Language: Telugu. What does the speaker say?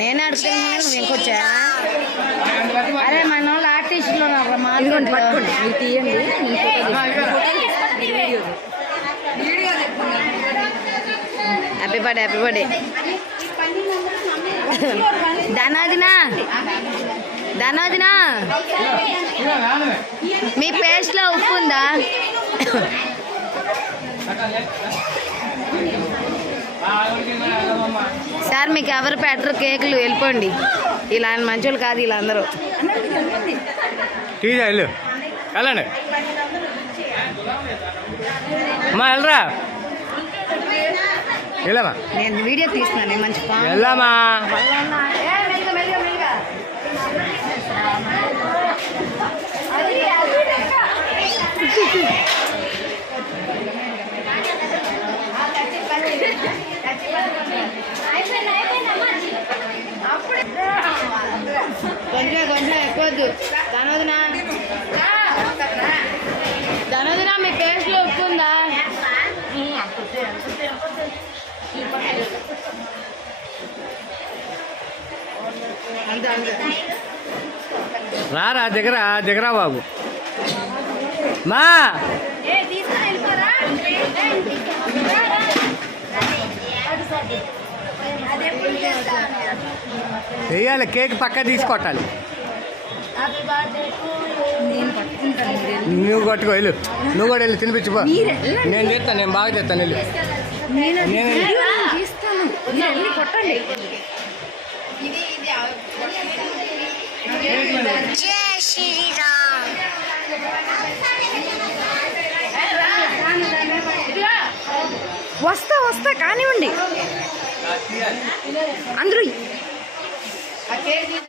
నేను అడుగుతున్నాను ఇంకొచ్చా. అరే మన వాళ్ళు ఆర్టిస్టులు పట్టుకోండి మీరు తీయండి. హ్యాపీ బర్త్డే హ్యాపీ బర్త్డే ధనోదినా ధనోదినా మీ పేస్ట్లో ఉప్పు ఉందా? సార్ మీకు ఎవరు పెట్టరు కేకులు, వెళ్ళిపోండి. ఇలా మంచి వాళ్ళు కాదు ఇలా అందరూ. వెళ్ళండి అమ్మా, వెళ్ళరా వెళ్ళమా. నేను వీడియో తీస్తున్నాను మంచి వెళ్ళామా. కొంచెం కొంచెం ఎక్కువద్దు. ధనోదినా ధనోదినా మీ పేస్ట్లో ఉప్పు ఉందా? రారా దిగరా బాబు. మా వేయాలి, కేక్ పక్క తీసుకొట్టాలి. నువ్వు కొట్టుకో వెళ్ళు, నువ్వు కూడా వెళ్ళి తినిపించుకో. నేను చేస్తాను, నేను బాగా చేస్తాను వెళ్ళు. వస్తా కానివ్వండి అందరూ.